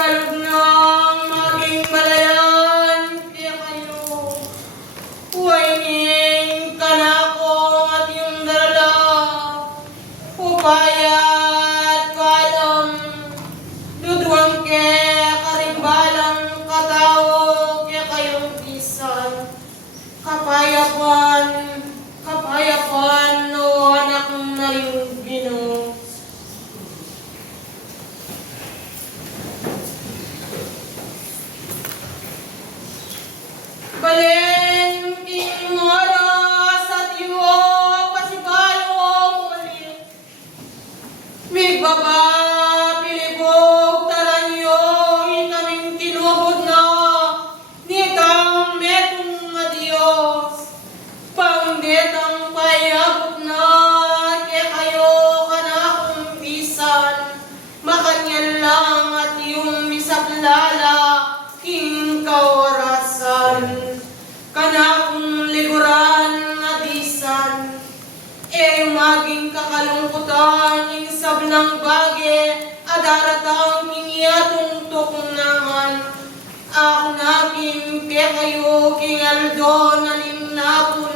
kalugnaw maging malayan kaya kayo. Huwaining kanako at yung dala, upayat kalam, duduang ke karimbalang katao kaya kayong bisan. Kapayapan, kapayapan o anak na yung Ginoo. Balen, king oras at iyo, pasigayo muli. Migbaba, pilibog, taranyo, ikaming tinubod na, nitang metong nga Diyos. Pangdetang payabot na, kaya kayo kanakong bisan, makanyan lang at yung misaklala, king kaorasan. Kanakong liguran na bisan, yung maging kakalungkutan, yung sablang bagi, adaratang iniyatong tukong naman. Ako naging kaya kayo, king Aldo, naninapon,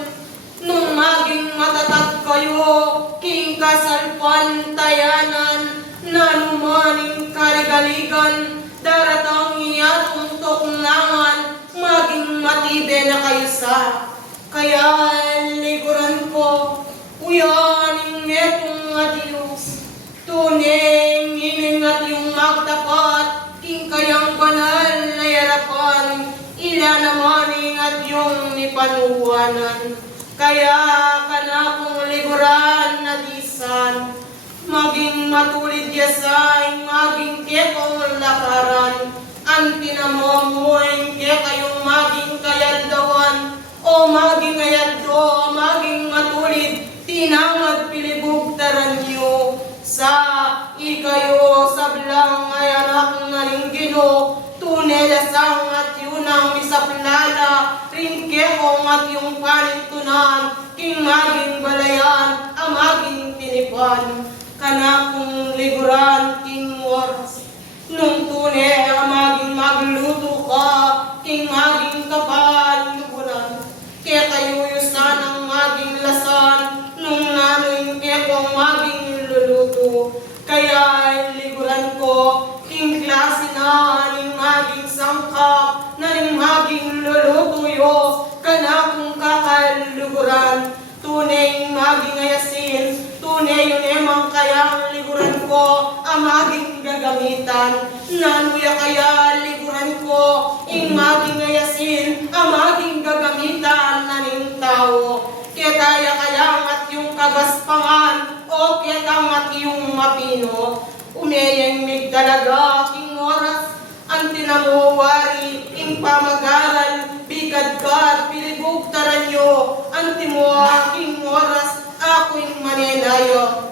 nung maging matatag kayo, king kasalpan tayanan, nanumaning karigaligan, daratang iniyatong tukong naman, maging matibe na kayo sa. Kaya liguran ko, uyaning metong nga Diyos, tuning iningat yung magtapat, king kayang banal na yarapan, ila namaning at yung nipanuwanan. Kaya kanakong liguran na disan, maging matulid yasay, maging kekong lakaran, ang tinamomuin kaya kayong maging kayaldawan, o maging ayaldo, maging matulid, tinamad pilibugtaran niyo, sa ikayo sablang ay anak na ringgino, tunay lasang at yun ang misaplala, ringkekong at yung panintunan, king maging balayan, ang maging tinipan, kanakong liguran, king oras. Nung tunay ang maging magluto ka, king maging kapal luburan. Kaya kayo yusan ang maging lasan, nung nanoy kekong maging luluto. Kaya liguran ko, king klase na ning maging sangkap, na ning maging luluto yo, kanakong kakaluguran. Tunay maging ayasin, tunay yun emang kaya liguran ko, ang maging gagamitan. Nanuya kaya liguran ko, ing maging ayasin, ang maging gagamitan na ning tao. Ketaya kaya at yung kagaspangan, o ketangat yung mapino. Umeyang migdalaga, king oras, ang tinamuwari, ing pamagaral, bigad-gad, pilibugtaran nyo, ang timuha, king oras, ako'y manenayo.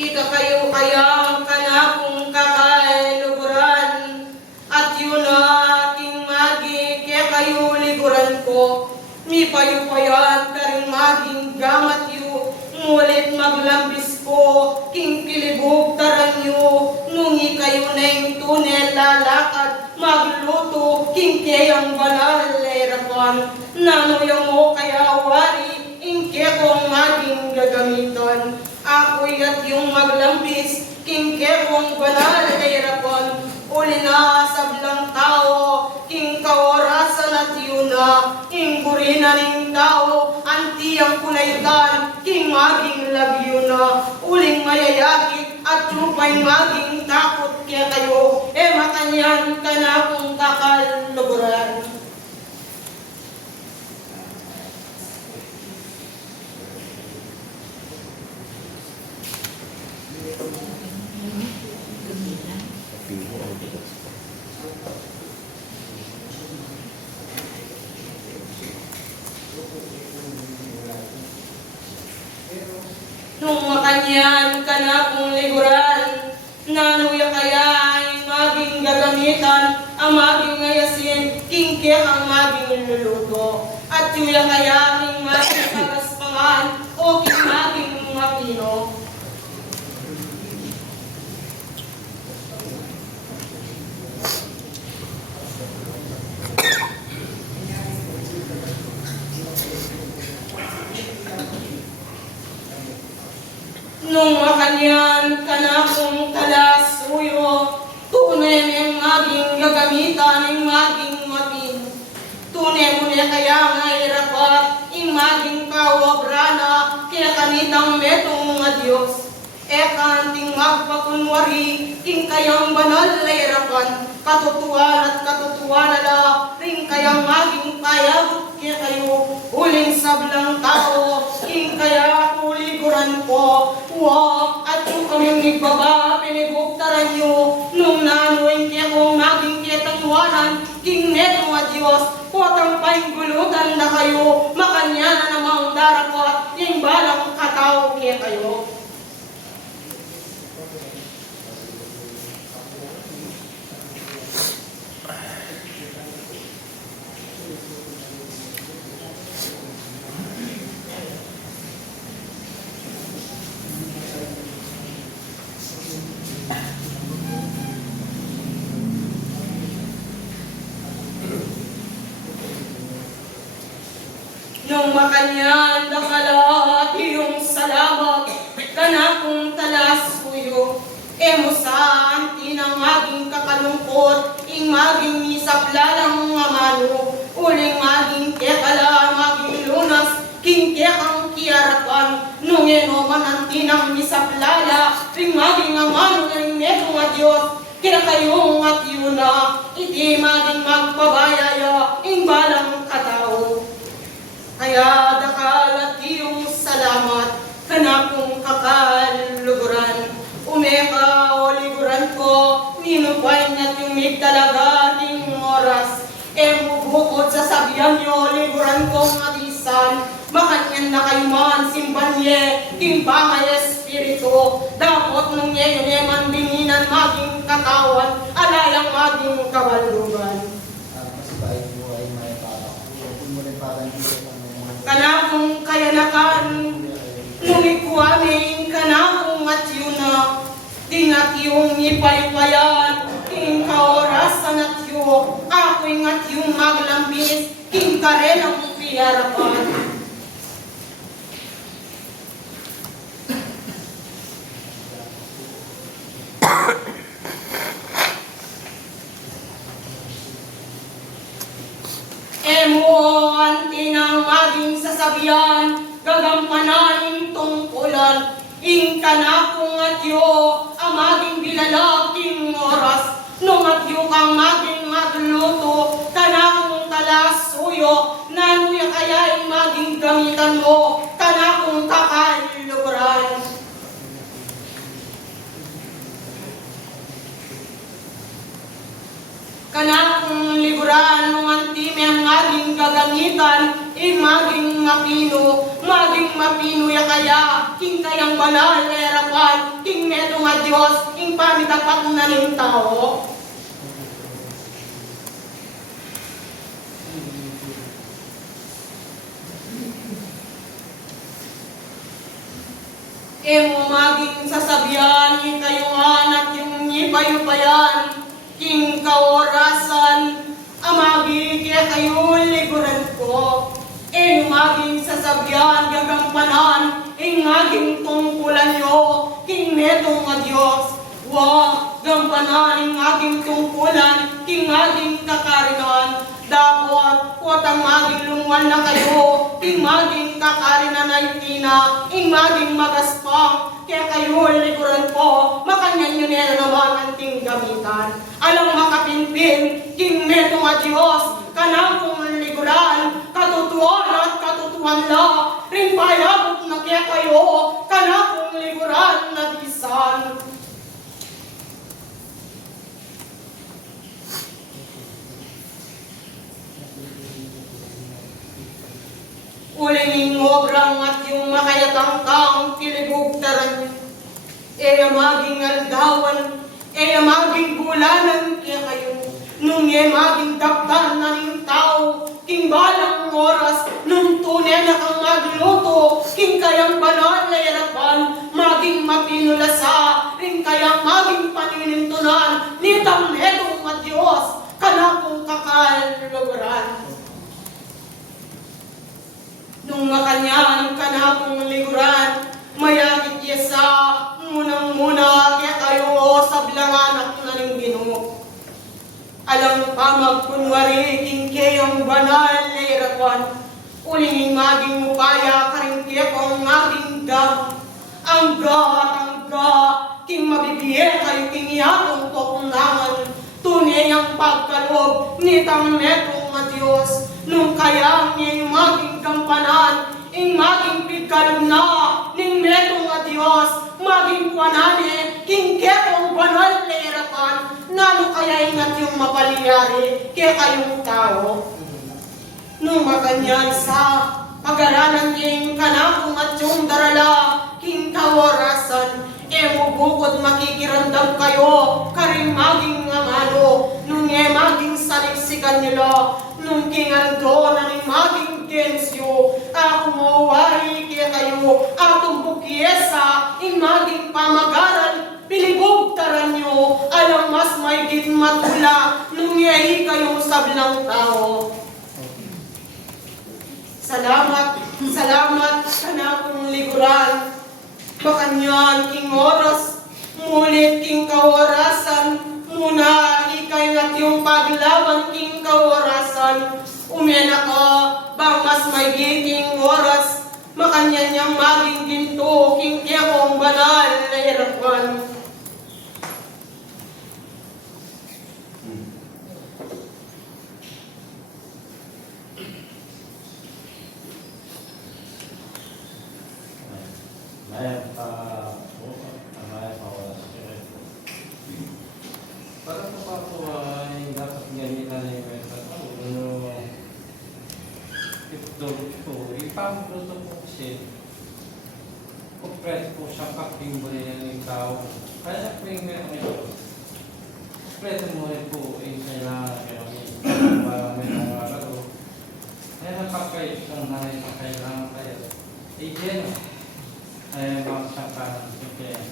Ika kayo kayang kanakong kakailuguran, at yun aking magi, kaya kayo liguran ko. Mi payupayan karing maging gamat yu, ngulit maglambis ko, king kilibog taran yu, nung ikayo na yung tunel lalakad, magluto, king kayang banal lerapan, nanuyang mo kaya wari, ing kekong maging gagamitan. Ako'y at yung maglambis, king kekong banal lerapan, uli na sablang tao, king kaorasan at yun na, king burina ning tao, anti ang kunaytan, king maging lagyo na, uling mayayakit at lupay maging takot kaya kayo, makanyan ka na kung kakaluguran. Nung makanyan ka na kung liguran, nanuya kaya ay maging gagamitan, ang maging ngayasin, king kaya ang maging luluto. At yuya kaya king maging kagaspangan o king maging mapino. Nung makanyan ka na kung kalasuyo, tunay ng maging gagamitan ng maging mapin. Tunay mo na kaya nga irapat, ing maging kawabrana, kaya kanitang metong nga Diyos. Kanting magpakunwari, ing kayang banal na irapan, katutuan at katutuan na la, ring kayang maging payabot kaya kayo, huling sablang tao, ing kaya kuliguran ko, wak at yung kaming nagbaba, pinibuktaran nyo, nung nanoing kaya kong maging kitangwanan, king neto nga Diyos, potang painggulutan na kayo, makanya na namang darapat, yung balang katao kaya kayo. Nung makanyan dakalat iyong salamat, kanakong talas kuyo, emusan tinang maging kakalungkot, ing maging isaplalang nga mano, uling maging kekala, maging lunas, king kekang kiarapan, nung enoman ang tinang isaplala, ring maging amano ring neto nga Diyos, kaya kayong at yun na, iti maging magpabayaya, ing balang katao. Kaya dakalat iyong salamat, kanakong kakaluguran. Umeka o liguran ko, ninupay na tingmig talaga ting oras. Bukod sa sabihan nyo, liguran kong adisan, makanyan na kayo man simbanye, timbangay espiritu. Dapat nung yun man bininan maging katawan, alayang maging kabalugan. Kanakong kayanakan, nung ikuaming kanakong at yun na, tingat yung ipaypayan, king kaorasan at yun, ako'y at yung maglambis, king karen ang piharapan. Emuan tinang maging sasabihan, gagampananin tungkulan, ing kanakong at yu, ang maging bilalaking oras, nung at yu kang maging magluto, kanakong talasuyo, nanuya kaya'y maging gamitan mo, kanakong kakaluguran. Kanakong liguran nung antime ang maging gagamitan, maging mapino ya kaya, king kayang banal na harapan, king neto nga Diyos, king pamitapat na ng tao. Emo maging sasabihan, kayong anak yung ipayupayan, king kaorasan, amagi kaya kayo liguran ko. Maging sasabihan, gagampanan, maging tungkulan nyo, king neto nga Diyos. Gampanan, maging tungkulan, king maging kakarinan. Dapat, ang maging lungwan na kayo, king maging kakarinan ay tina, maging magaspang, kaya kayo liguran ko, makanyan nyo nila naman ang ting gamitan. Alang makapinpin, king neto nga Diyos, kanakong liguran, katutuan at katutuan la, rin payabot na kaya kayo, kanakong liguran na bisan. Uling obrang at yung makayatangkang kilibugtaran, maging aldawan, maging bulanan kaya kayo, nung maging daptan na ning tao, king balang oras, nung tunay na kang magluto, king kayang banal na hirapan, maging mapinulasa, ring kayang maging paninintunan, nitang netong at Diyos, kanakong kakaluluguran. Nung makanyan kanakong liguran, mayagit yesa, munang-muna, kaya kayo sa bilanganak na ning Ginoo. Alang pa magkunwari, king kayang banal na hirapan, uling maging upaya, karing kayang maging dam, ang ga, king mabibiye kayo king yatong tokunangan, tunay ang pagkalog, nitang netong at Diyos, nung kaya niya maging gampanan, ing maging pigkalog na, ning netong at Diyos, maging kwanane, king ketong banal na hirapan, nano kaya ingat yung mapaliyari, kaya kayong tao. Nung makanyan sa pag-aralan king kanakong at yung darala, king kawarasan, bukod makikirandam kayo, karing maging amano, nung maging saliksikan nila, nung kingando na ning maging gensyo, ako mawari kaya kayo, atong bukyesa, ing maging pamagaran, pilibog taran nyo, alam mas may matula, nung kayong sablang tao. Salamat kanakong liguran, bakanyan king oras, mulit king kawarasan, muna ikay at yung paglaban king kawarasan, umena ka, bang mas may king oras, makanyan niyang maging ginto, king kekong banal na hirapan. Para po ako ay dapat gamitan na yung ito, ipamputo po kasi kupret po siya pakimbuli ng tao. Kaya po yung meron ito, kupret mo rin po yung kailangan para may mga laro. Kaya napakay itong nanay sa kailangan kayo. Iyan ay makasangkan ng kaya.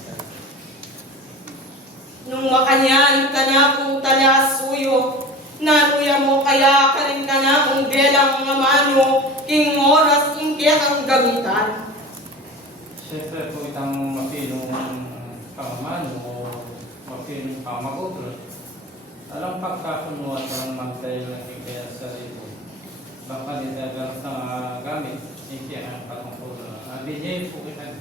Nung makanyan ka na kung talasuyo, nanuya mo kaya ka rin ka na kung belang nga mano, king oras king ang gamitan. Siyempre po itang mapilong pamano o mapilong pamagutro. Alam pagkakunuan ng magtayo ng kikaya sa rito. Baka nitagang sa gamit, hindi ang patungkulo. Abigay po kita.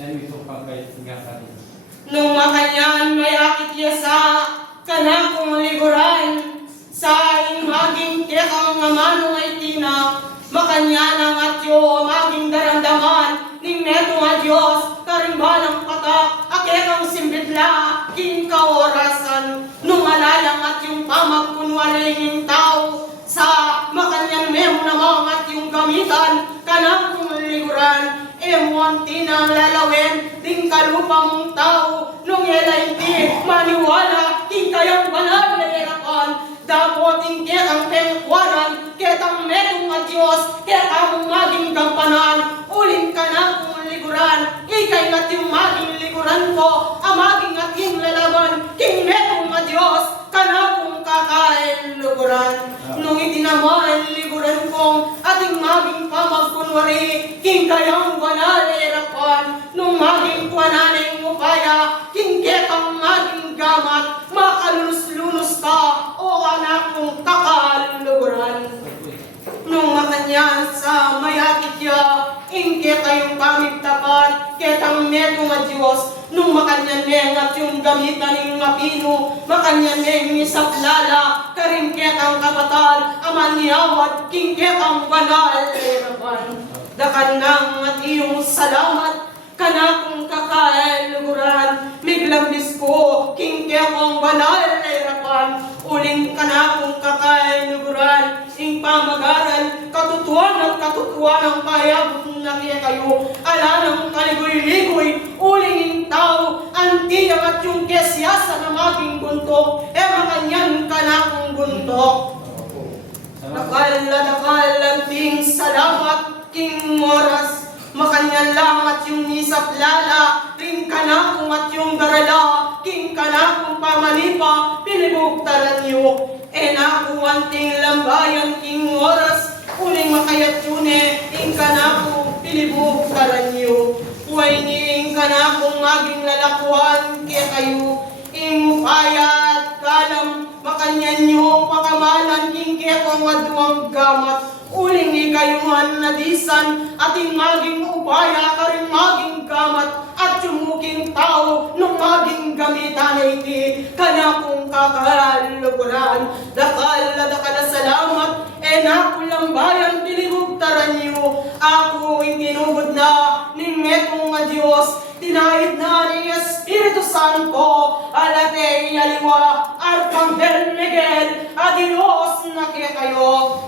Yan ito pagkait nga kanina. Nung makanyan mayakit yasa, kanakong liguran, sa maging kekang nga mano ay tina, makanyan ang atyo, maging daramdaman, ning neto nga Diyos, karimbalang patak, akekang simbitla, king kaorasan, nung alalang at yung pamagkunwaring tao, sa makanyan memo namang at yung gamitan, kanakong liguran, emuan tinang lalawin, ding kalupa mong tao, nung hindi maniwala, king kayang banal na hirapan, dapot ing kekang pengkwaran, ketang metong at Diyos, ketang maging gampanan, uling ka na kung liguran, ikay at yung maging liguran ko, amaging at yung lalaban, king metong at Diyos, kanakong kakain luguran, nung itinaman liguran kong, ating maging pamagkunwari, king kayang banal na hirapan, nung maging kwananay upaya, king ketang maging gamat, makalulus-lulus ka, o anak kong kakaluluguran. Nung makanyan sa mayakit ya, ingke kayong pamigtapat, ketang netong at Diyos, nung makanyan at yung gamitan ng mapino, makanyan isaplala, karing ketang kapatal, amanyawat, king ketang banal, erapan. Dakan nang at iyong salamat, kanakong kakaluguran, miglambis ko, king ketang banal, erapan, uling kanakong kakaluguran, ing pamagaran, katutuan at katutuan ang payabot na kaya kayo, ala ng kaligoy-ligoy, uling tao, antiyang at yung kesyasa na maging buntok, makanyan ka na kung buntok. Opo. Dakal ang ting salamat king oras. Makanyan lang at yung nisap lala. Ring ka na kung at yung darala. King ka na kung pamanipa. Pinibugtaran niyo. Naku anting lambayan king oras. Uling makayat yun ing ka na kung pinibugtaran niyo. Uway ing ka na kung maging lalakuan kaya kayo. Ing mupayat kalam makanyan niyo pakamalan king kaya kung maduang gamat. Uling ikayuhan na disan, ating maging upaya ka rin maging gamat, at yumuking tao nung maging gamitan ay iti, kana kung kakaluguran, dakal na salamat, nakulang bayan tinibugtaran niyo, ako itinugod na, ning metong nga Diyos, tinahid na ni Espiritu Santo, alate yaliwa, Arcangel Miguel, adios na kaya kayo,